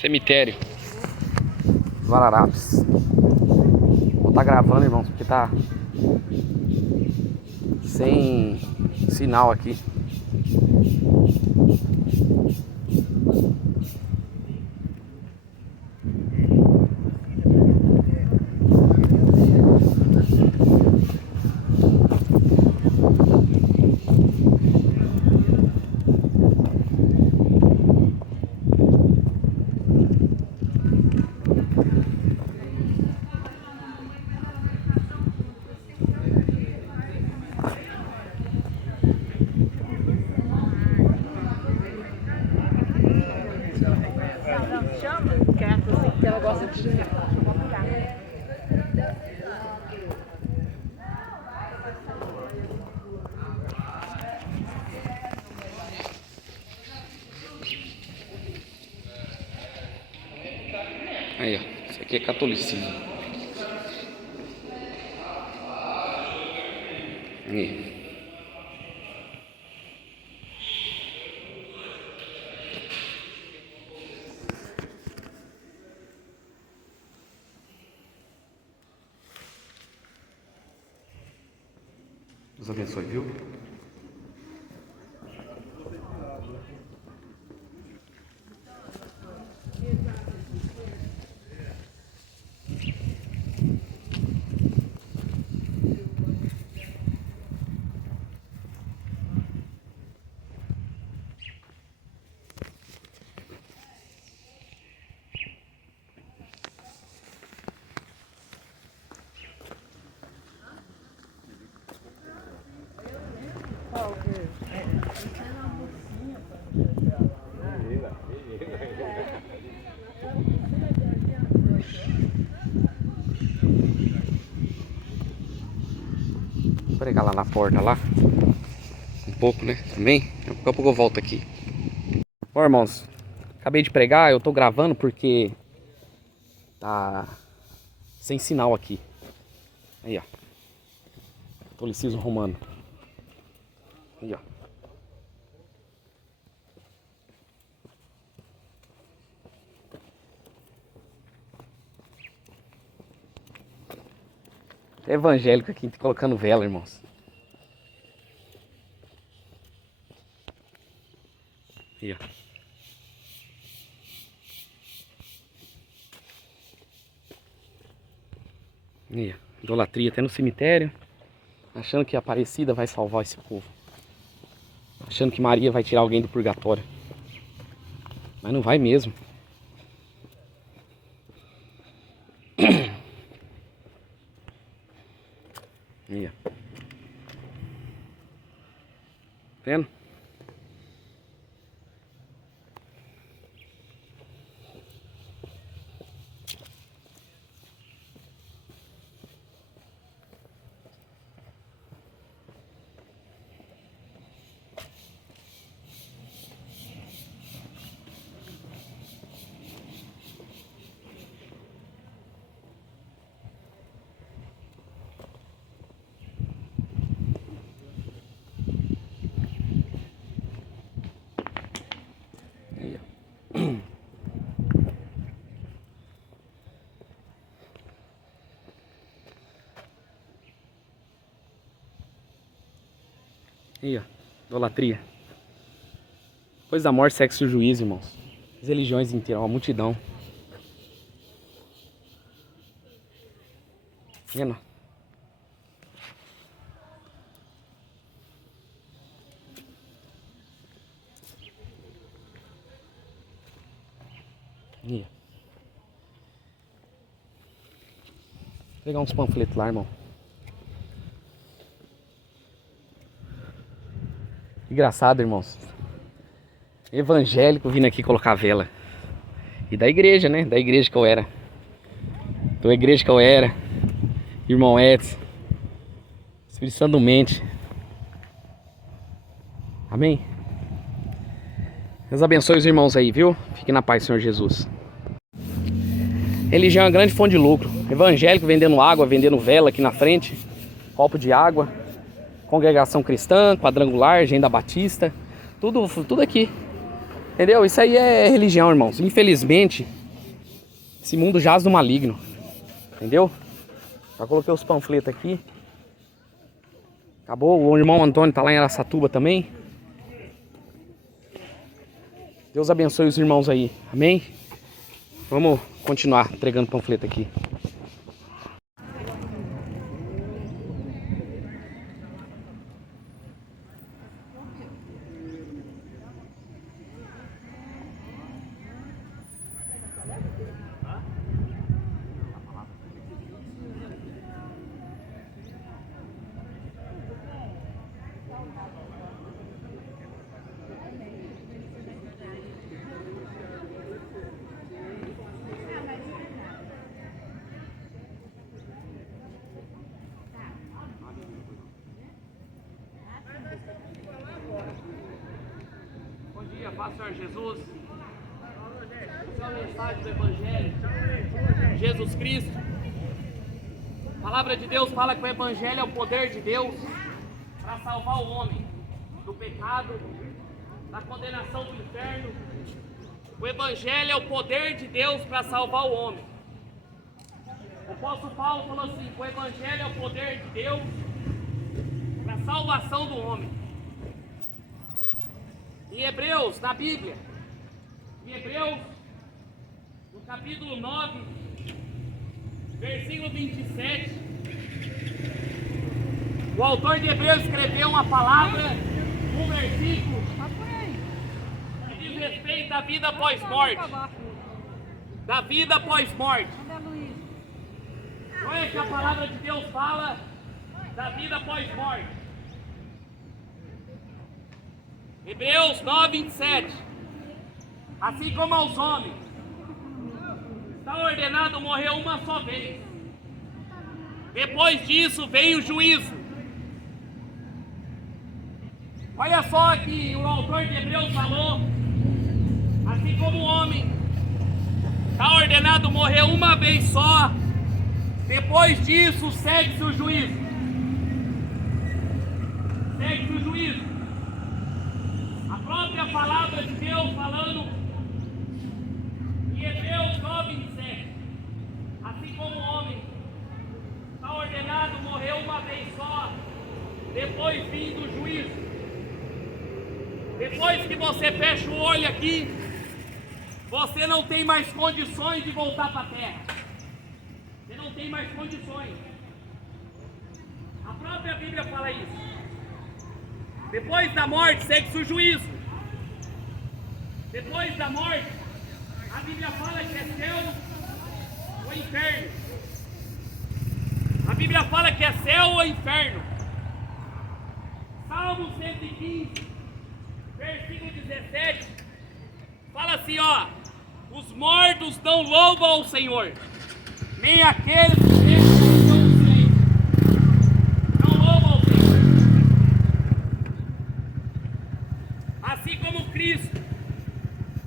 Cemitério Guararapes. Vou estar gravando, irmãos, porque tá sem sinal aqui. Que ela gosta de Aí, ó. Isso aqui é catolicismo. Aí. Deus abençoe, viu? Vou pregar lá na porta lá. Um pouco, né? Também. Daqui a pouco eu volto aqui. Bom, irmãos, acabei de pregar, eu tô gravando porque tá sem sinal aqui. Aí, ó. Catolicismo romano. Aí, ó. É evangélico aqui, tá colocando vela, irmãos. Aí, ó. Aí, ó. Idolatria até no cemitério. Achando que a Aparecida vai salvar esse povo. Achando que Maria vai tirar alguém do purgatório. Mas não vai mesmo. Aí, ó. Vendo? Aí, ó. Aí, ó. Idolatria. Depois da morte, sexo e juízo, irmãos. As religiões inteiras, uma multidão. Vendo? Aí, ó. Vou pegar uns panfletos lá, irmão. Engraçado, irmãos. Evangélico vindo aqui colocar vela. E da igreja, né? Da igreja que eu era. Da igreja que eu era. Irmão Edson. Espírito Santo mente. Amém? Deus abençoe os irmãos aí, viu? Fiquem na paz, Senhor Jesus. Religião é uma grande fonte de lucro. Evangélico vendendo água, vendendo vela aqui na frente. Copo de água. Congregação cristã, quadrangular, agenda batista. Tudo aqui. Entendeu? Isso aí é religião, irmãos. Infelizmente, esse mundo jaz do maligno. Entendeu? Já coloquei os panfletos aqui. Acabou. O irmão Antônio tá lá em Araçatuba também. Deus abençoe os irmãos aí. Amém? Vamos continuar entregando panfleto aqui. Bom dia, paz do Senhor Jesus. Essa é a mensagem do Evangelho. Jesus Cristo. A palavra de Deus fala que o Evangelho é o poder de Deus para salvar o homem do pecado, da condenação do inferno. O Evangelho é o poder de Deus para salvar o homem. O apóstolo Paulo falou assim: o Evangelho é o poder de Deus para a salvação do homem. Em Hebreus, na Bíblia, em Hebreus, no capítulo 9, versículo 27, o autor de Hebreus escreveu uma palavra, um versículo, que diz respeito à vida após morte. Da vida após morte. Olha que a palavra de Deus fala da vida após morte. Hebreus 9, 27. Assim como aos homens está ordenado morrer uma só vez, depois disso vem o juízo. Olha só que o autor de Hebreus falou: assim como o homem está ordenado morrer uma vez só, depois disso segue-se o juízo. Segue-se o juízo. A própria palavra de Deus falando em Hebreus 9, 27. Assim como o homem está ordenado morrer uma vez só, depois vindo o juízo. Depois que você fecha o olho aqui, você não tem mais condições de voltar para a terra. Você não tem mais condições. A própria Bíblia fala isso. Depois da morte segue-se o juízo. Depois da morte, a Bíblia fala que é céu ou inferno. A Bíblia fala que é céu ou inferno. Salmo 115, versículo 17, fala assim, ó: os mortos não louvam ao Senhor, nem aqueles que deixam o silêncio não louvam ao Senhor. Assim como Cristo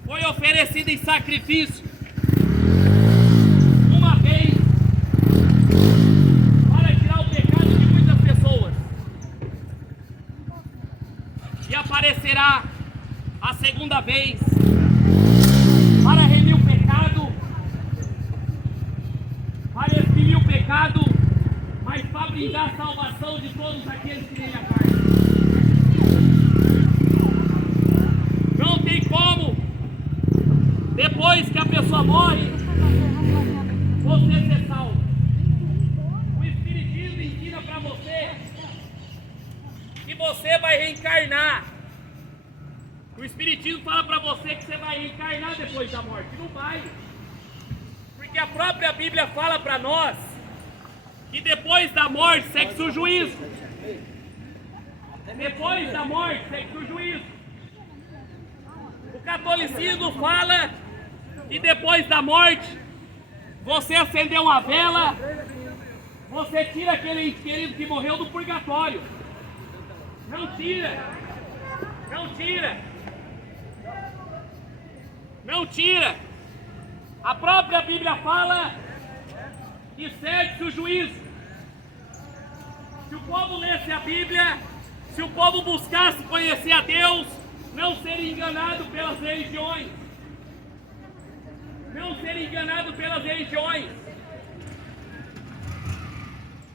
foi oferecido em sacrifício uma vez para tirar o pecado de muitas pessoas, e aparecerá a segunda vez para remir o pecado, para expiar o pecado, mas para brindar a salvação de todos aqueles que nele aguardam. Não tem como, depois que a pessoa morre, você ser salvo. O Espiritismo ensina para você que você vai reencarnar. O Espiritismo fala para você que você vai reencarnar depois da morte. Não vai. Porque a própria Bíblia fala para nós que depois da morte segue-se o juízo. Depois da morte segue-se o juízo. O catolicismo fala que depois da morte você acendeu uma vela, você tira aquele querido que morreu do purgatório. Não tira. Não tira. Não tira. A própria Bíblia fala que segue-se o juízo. Se o povo lesse a Bíblia, se o povo buscasse conhecer a Deus, Não ser enganado pelas religiões. Não ser enganado pelas religiões.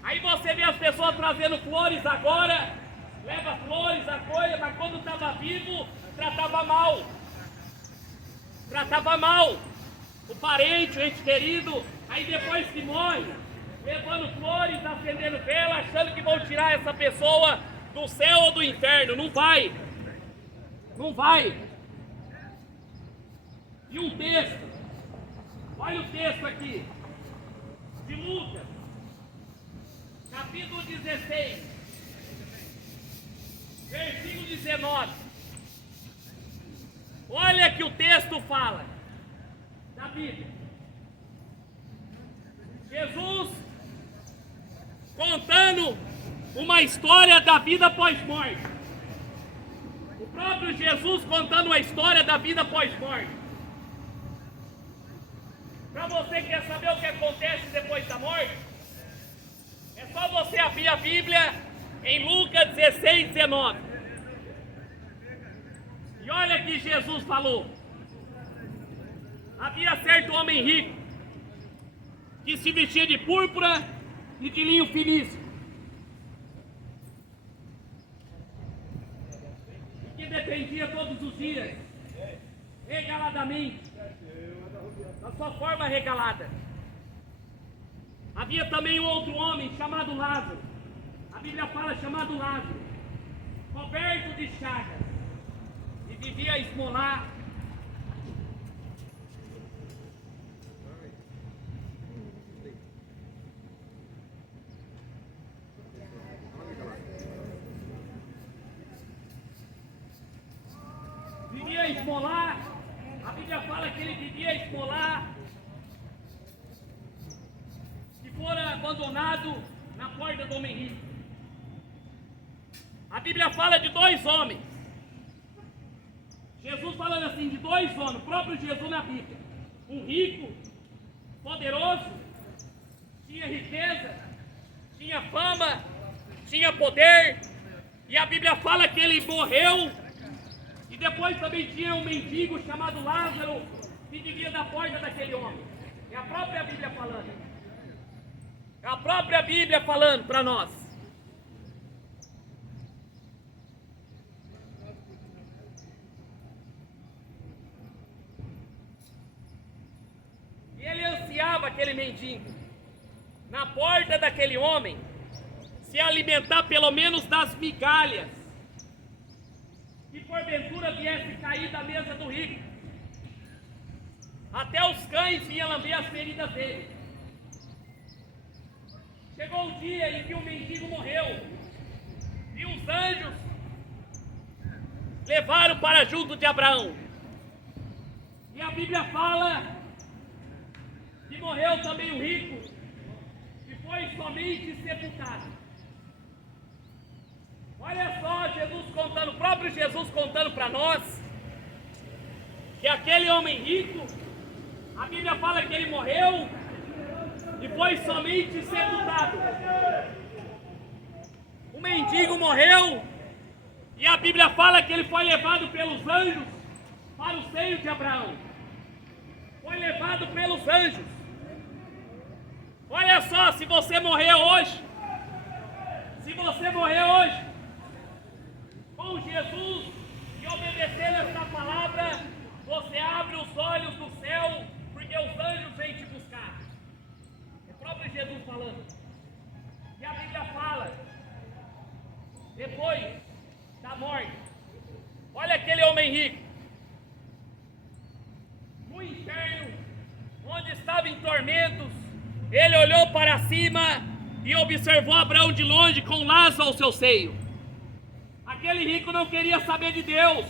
Aí você vê as pessoas trazendo flores agora, leva flores, a coisa, mas quando estava vivo, tratava mal. Tratava mal o parente, o ente querido, aí depois que morre, levando flores, acendendo vela, achando que vão tirar essa pessoa do céu ou do inferno. Não vai. Não vai. E um texto, olha o texto aqui, de Lucas, capítulo 16, versículo 19. Olha que o texto fala da Bíblia. Jesus contando uma história da vida pós-morte. O próprio Jesus contando uma história da vida pós-morte. Para você que quer saber o que acontece depois da morte, é só você abrir a Bíblia em Lucas 16, 19. E olha que Jesus falou. Havia certo homem rico que se vestia de púrpura e de linho finíssimo, e que dependia todos os dias, regaladamente, da sua forma regalada. Havia também um outro homem chamado Lázaro. A Bíblia fala chamado Lázaro, coberto de chagas, e vivia a esmolar. Vivia a esmolar. A Bíblia fala que ele vivia a esmolar, que fora abandonado na porta do homem rico. A Bíblia fala de dois homens. Jesus falando assim de dois homens, o próprio Jesus na Bíblia. Um rico, poderoso, tinha riqueza, tinha fama, tinha poder. E a Bíblia fala que ele morreu. E depois também tinha um mendigo chamado Lázaro, que vivia da porta daquele homem. É a própria Bíblia falando. É a própria Bíblia falando para nós. E ele ansiava, aquele mendigo, na porta daquele homem, se alimentar pelo menos das migalhas que porventura viesse cair da mesa do rico. Até os cães vinham lamber as feridas dele. Chegou o dia em que o mendigo morreu, e os anjos levaram para junto de Abraão. E a Bíblia fala que morreu também o rico, e foi somente sepultado. Olha só, Jesus contando, o próprio Jesus contando para nós, que aquele homem rico, a Bíblia fala que ele morreu e foi somente sepultado. O mendigo morreu e a Bíblia fala que ele foi levado pelos anjos para o seio de Abraão. Foi levado pelos anjos. Olha só, se você morrer hoje, com Jesus e obedecendo essa palavra, você abre os olhos do céu, porque os anjos vêm te buscar. É o próprio Jesus falando. E a Bíblia fala, depois da morte, olha aquele homem rico, no inferno, onde estava em tormentos, ele olhou para cima e observou Abraão de longe com Lázaro ao seu seio. Aquele rico não queria saber de Deus.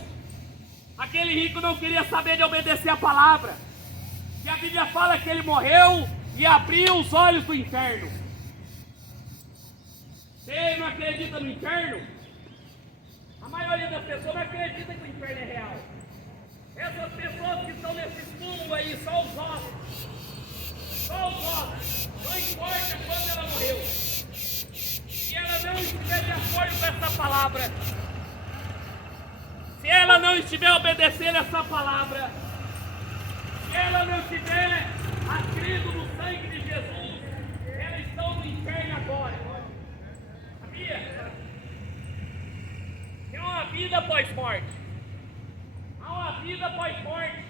Aquele rico não queria saber de obedecer a palavra. E a Bíblia fala que ele morreu e abriu os olhos do inferno. Você não acredita no inferno? A maioria das pessoas não acredita que o inferno é real. Essas pessoas que estão nesse túmulo aí, só os ossos. Só os ossos. Não importa quando ela morreu. Se ela não estiver de acordo com essa palavra, se ela não estiver estiver obedecendo essa palavra, se ela não estiver acrido no sangue de Jesus, elas estão no inferno agora. Sabia? Tem uma vida após morte. Há uma vida após morte.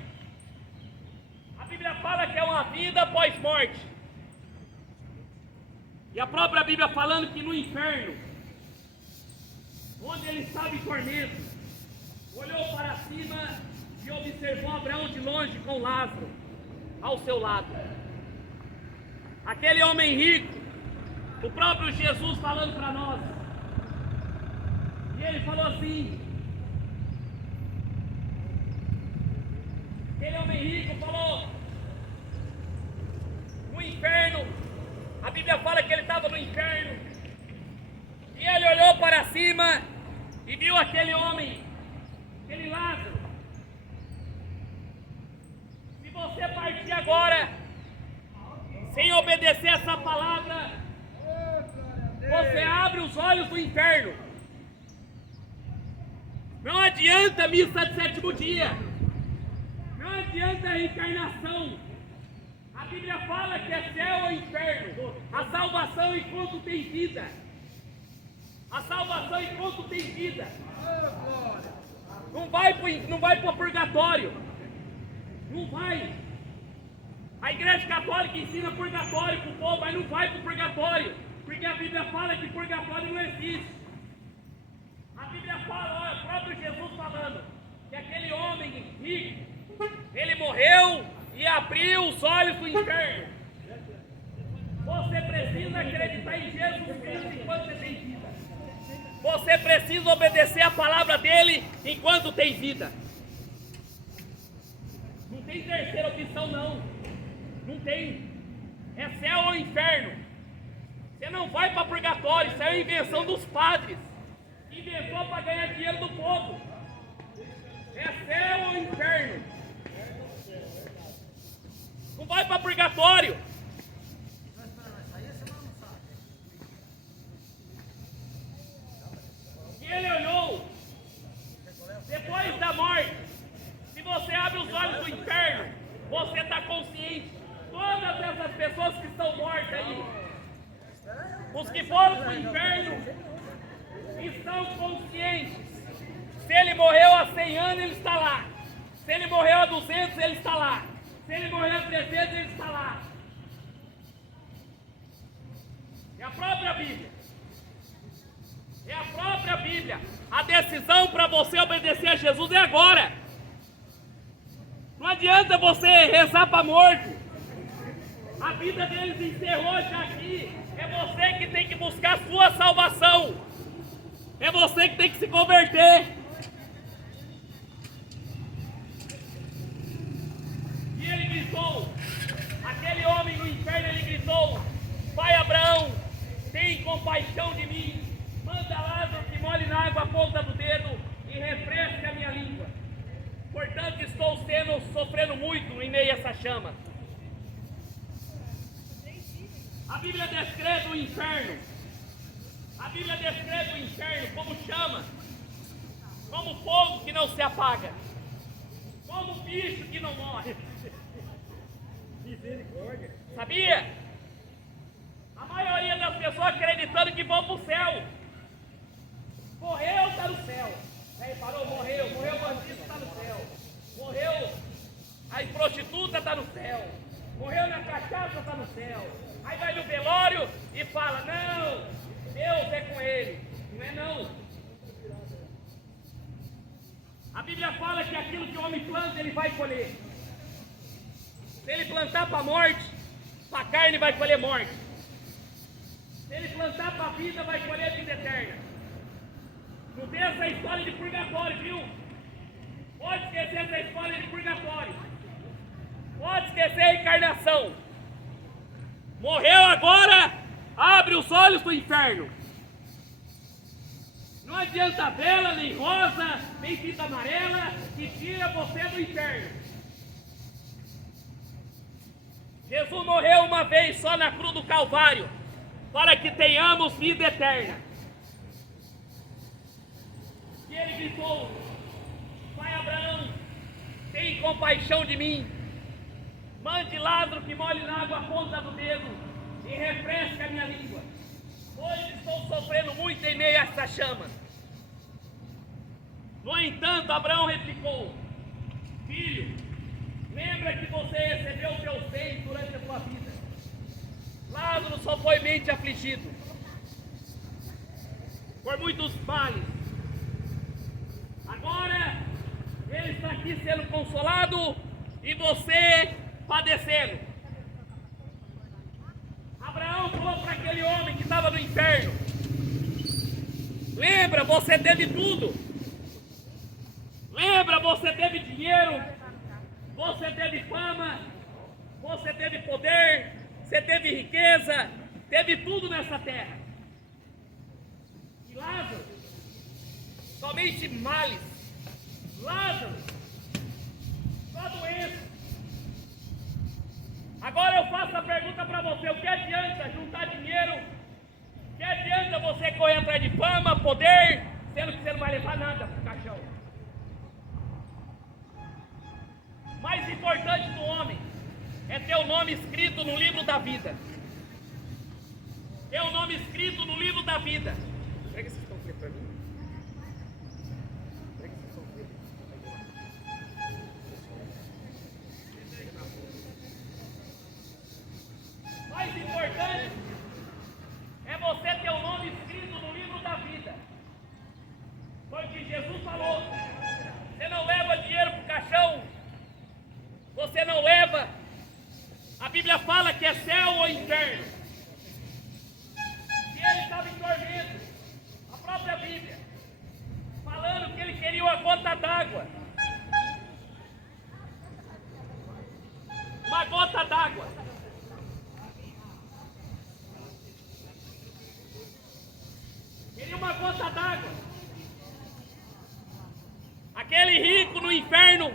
A Bíblia fala que é uma vida após morte. E a própria Bíblia falando que no inferno, onde ele estava em tormento, olhou para cima e observou Abraão de longe com Lázaro ao seu lado. Aquele homem rico, o próprio Jesus falando para nós. E ele falou assim, aquele homem rico falou, no inferno, a Bíblia fala que ele estava no inferno, e ele olhou para cima e viu aquele homem, aquele Lázaro. Se você partir agora, sem obedecer essa palavra, você abre os olhos do inferno. Não adianta a missa de sétimo dia, não adianta a reencarnação. A Bíblia fala que é céu ou inferno. A salvação enquanto tem vida. A salvação enquanto tem vida. Não vai para o purgatório. Não vai. A Igreja Católica ensina purgatório para o povo, mas não vai para o purgatório. Porque a Bíblia fala que purgatório não existe. A Bíblia fala, olha, o próprio Jesus falando, que aquele homem rico, ele morreu e abriu os olhos do inferno. Você precisa acreditar em Jesus Cristo enquanto você tem vida. Você precisa obedecer a palavra dele enquanto tem vida. Não tem terceira opção não. Não tem. É céu ou inferno. Você não vai para purgatório, isso é a invenção dos padres. Inventou para ganhar dinheiro do povo. É céu ou inferno. Não vai para purgatório. E ele olhou. Depois da morte, se você abre os olhos do inferno, você está consciente. Todas essas pessoas que estão mortas aí, os que foram para o inferno, estão conscientes. Se ele morreu há 100 anos, ele está lá. Se ele morreu há 200, ele está lá. Se ele morreu há 300, ele está lá. É a própria Bíblia. É a própria Bíblia. A decisão para você obedecer a Jesus é agora. Não adianta você rezar para morto. A vida deles encerrou já aqui. É você que tem que buscar a sua salvação. É você que tem que se converter. E ele gritou, aquele homem no inferno, ele gritou, Pai Abraão, tem compaixão de mim, manda Lázaro que molhe na água a ponta do dedo e refresque a minha língua. Portanto, estou sofrendo muito em meio a essa chama. A Bíblia descreve o inferno. A Bíblia descreve o inferno como chama, como fogo que não se apaga, como bicho que não morre. Sabia? A maioria das pessoas acreditando que vão para o céu. Morreu, está no céu. Aí parou, morreu o bandido, está no céu. Morreu a prostituta, está no céu. Morreu na cachaça, está no céu. Aí vai no velório e fala, não, Deus é com ele. Não é não. A Bíblia fala que aquilo que o homem planta, ele vai colher. Se ele plantar para a morte, para a carne vai colher morte. Se ele plantar para a vida, vai colher vida eterna. Não tem essa história de purgatório, viu? Pode esquecer essa história de purgatório. Pode esquecer a encarnação. Morreu agora, abre os olhos do inferno. Não adianta vela, nem rosa, nem fita amarela, que tira você do inferno. Jesus morreu uma vez só na cruz do Calvário, para que tenhamos vida eterna. E ele gritou, Pai Abraão, tem compaixão de mim. Mande Lázaro que molhe na água a ponta do dedo e refresque a minha língua, pois estou sofrendo muito em meio a esta chama. No entanto, Abraão replicou: filho, lembra que você recebeu teus bens durante a sua vida. Lázaro só foi mente afligido por muitos males. Agora ele está aqui sendo consolado e você padecendo. Abraão falou para aquele homem que estava no inferno: lembra, você teve tudo. Lembra, você teve dinheiro, você teve fama, você teve poder, você teve riqueza, teve tudo nessa terra. E Lázaro, somente males. Lázaro, só doença. Agora eu faço a pergunta para você: o que adianta juntar dinheiro? O que adianta você correr atrás de fama, poder, sendo que você não vai levar nada para o caixão? Mais importante do homem é ter o nome escrito no livro da vida. Ter o nome escrito no livro da vida. Pega esse panfleto para mim. Pega esse panfleto. Mais importante é você ter o nome escrito no livro da vida. Porque Jesus falou: você não leva dinheiro para o caixão, você não leva. A Bíblia fala que é céu ou inferno. E ele estava em tormento. A própria Bíblia falando que ele queria uma gota d'água. Uma gota d'água. Queria uma gota d'água. Aquele rico no inferno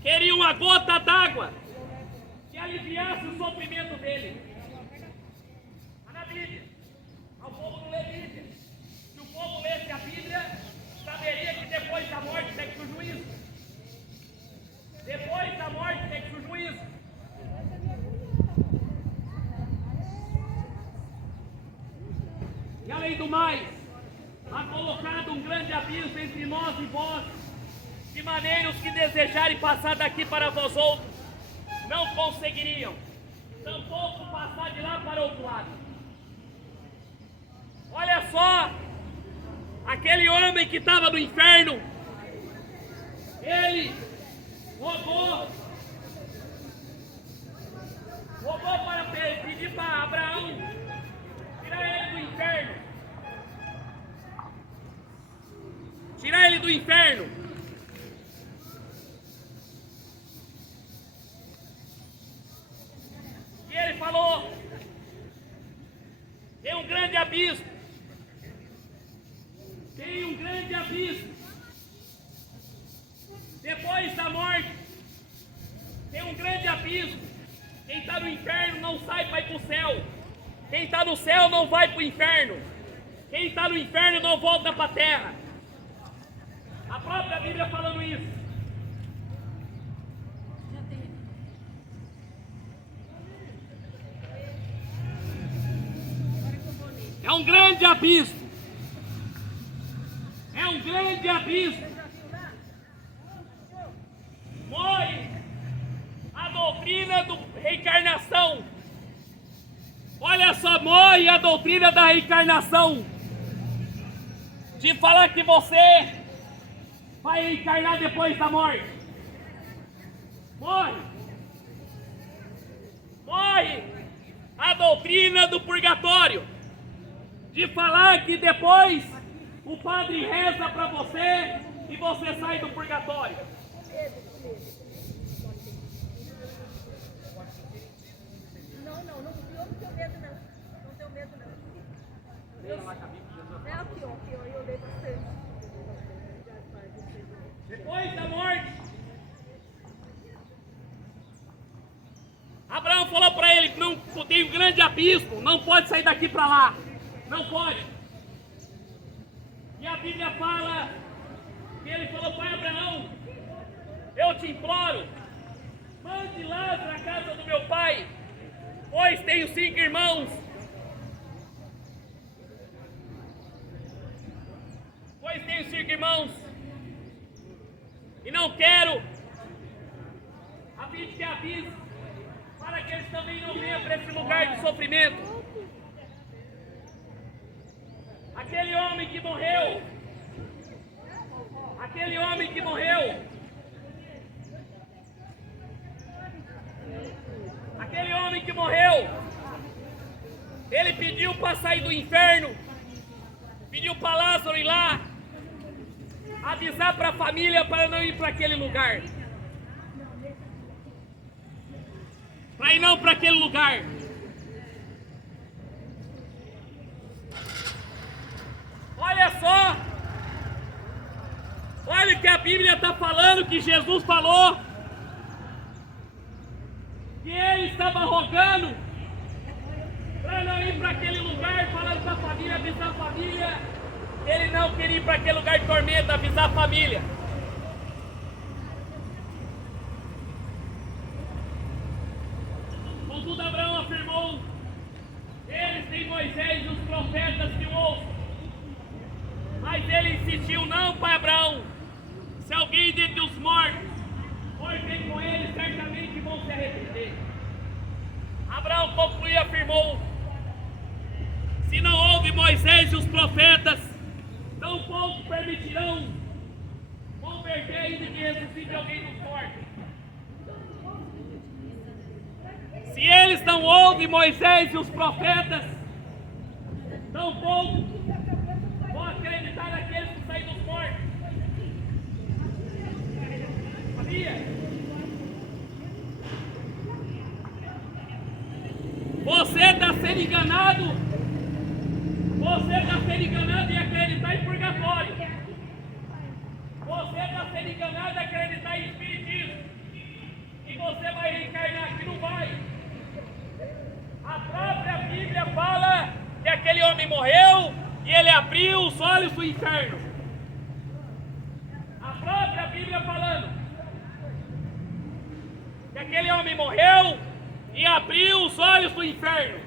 queria uma gota d'água que aliviasse o sofrimento dele. Mas na Bíblia, o povo não lê Bíblia. Se o povo lesse a Bíblia, saberia que depois da morte tem que o juízo. Depois da morte tem que o juízo. E além do mais, há colocado um grande abismo entre nós e vós, de maneira os que desejarem passar daqui para vós outros não conseguiriam, tampouco passar de lá para o outro lado. Olha só, aquele homem que estava no inferno, ele rogou para pedir para Abraão tirar ele do inferno. Tirar ele do inferno. E ele falou: tem um grande abismo. Tem um grande abismo. Depois da morte, tem um grande abismo. Quem está no inferno não sai para ir para o céu. Quem está no céu não vai para o inferno. Quem está no inferno não volta para a terra. A própria Bíblia falando isso. É um grande abismo. É um grande abismo. Morre a doutrina da reencarnação. Olha só, morre a doutrina da reencarnação. De falar que você vai reencarnar depois da morte. Morre. Morre a doutrina do purgatório. De falar que depois o padre reza para você e você sai do purgatório. Não tenho medo não. Não tenho medo não. É aqui, ó, eu olhei bastante. Depois da morte, Abraão falou para ele: não, tem um grande abismo, não pode sair daqui para lá. Não pode. E a Bíblia fala que ele falou para Abraão: eu te imploro, mande Lázaro à casa do meu pai, pois tenho 5 irmãos. E não quero, a fim de que avise, para que eles também não venham para esse lugar de sofrimento. Aquele homem que morreu, ele pediu para sair do inferno, pediu para Lázaro ir lá, avisar para a família para não ir para aquele lugar. Para ir não para aquele lugar. Olha só, olha o que a Bíblia está falando, que Jesus falou, que ele estava rogando para não ir para aquele lugar, falando para a família, avisar a família. Ele não queria ir para aquele lugar de tormenta, avisar a família. Contudo, Abraão afirmou: eles têm Moisés e os profetas que o ouçam. Mas ele insistiu: não, pai Abraão, se alguém dentre os mortos for ter com eles, certamente vão se arrepender. Abraão concluiu e afirmou: se não houve Moisés e os profetas, tampouco permitirão converter ainda que ressuscite alguém dos mortos. Se eles não ouvem Moisés e os profetas, tampouco vão acreditar naqueles que saem dos mortos. Sabia? Você está sendo enganado. Você está sendo enganado em acreditar em purgatório. Você está sendo enganado em acreditar em espiritismo. E você vai reencarnar aqui, não vai. A própria Bíblia fala que aquele homem morreu e ele abriu os olhos do inferno. A própria Bíblia falando que aquele homem morreu e abriu os olhos do inferno.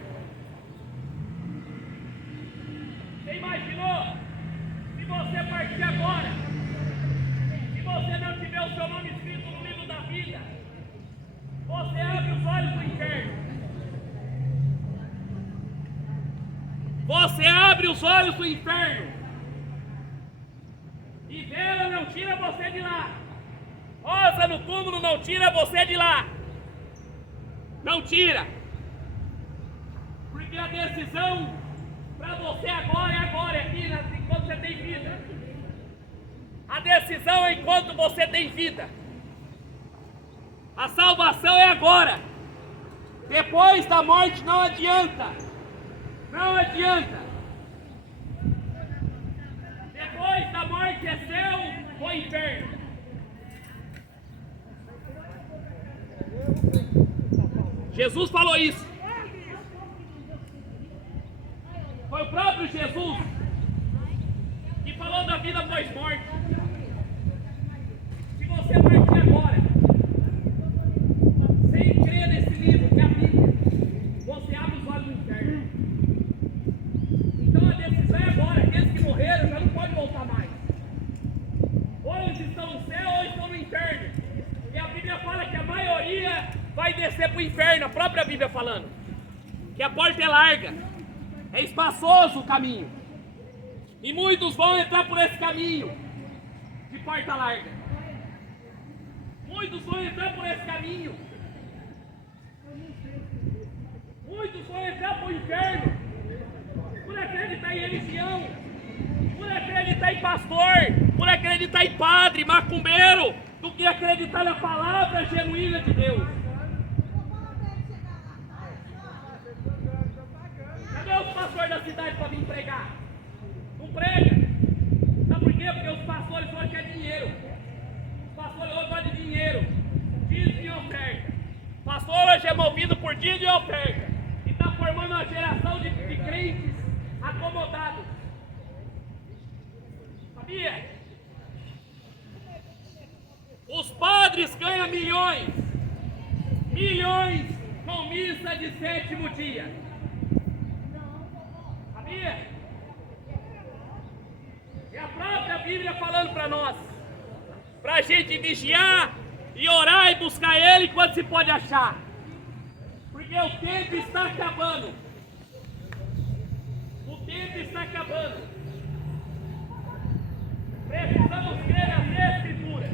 Você imaginou? Se você partir agora, se você não tiver o seu nome escrito no livro da vida, você abre os olhos do inferno. Você abre os olhos do inferno. E vela não tira você de lá. Rosa no túmulo não tira você de lá. Não tira. Porque a decisão para você agora é aqui, enquanto você tem vida. A decisão é enquanto você tem vida. A salvação é agora. Depois da morte não adianta. Não adianta. Depois da morte é céu ou inferno. Jesus falou isso. Foi o próprio Jesus que falou da vida após morte. Se você partir agora, sem crer nesse livro, que é a Bíblia, você abre os olhos do inferno. Então a decisão é agora. Aqueles que morreram já não podem voltar mais. Ou eles estão no céu ou estão no inferno. E a Bíblia fala que a maioria vai descer para o inferno. A própria Bíblia falando que a porta é larga, é espaçoso o caminho, e muitos vão entrar por esse caminho de porta larga. Muitos vão entrar por esse caminho. Muitos vão entrar para o inferno por acreditar em religião, por acreditar em pastor, por acreditar em padre, macumbeiro, do que acreditar na palavra genuína de Deus. Cadê os pastores da cidade para vir pregar? Não prega. Sabe por quê? Porque os pastores hoje querem dinheiro. Os pastores hoje gostam de dinheiro, dízimo e oferta. O pastor hoje é movido por dízimo e oferta. E está formando uma geração de crentes acomodados. Sabia? Os padres ganham milhões. Milhões com missa de 7º dia. Sabia? É a própria Bíblia falando para nós. Para a gente vigiar e orar e buscar Ele quando se pode achar. Porque o tempo está acabando. O tempo está acabando. Precisamos crer nas Escrituras.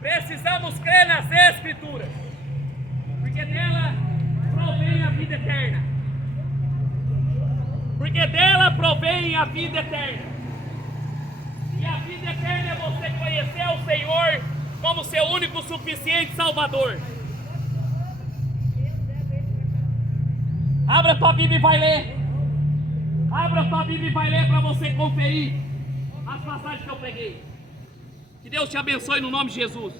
Precisamos crer nas Escrituras. Porque dela provém a vida eterna. Porque dela provém a vida eterna. E a vida eterna é você conhecer o Senhor como seu único suficiente Salvador. Abra tua Bíblia e vai ler. Abra tua Bíblia e vai ler para você conferir as passagens que eu peguei. Que Deus te abençoe no nome de Jesus.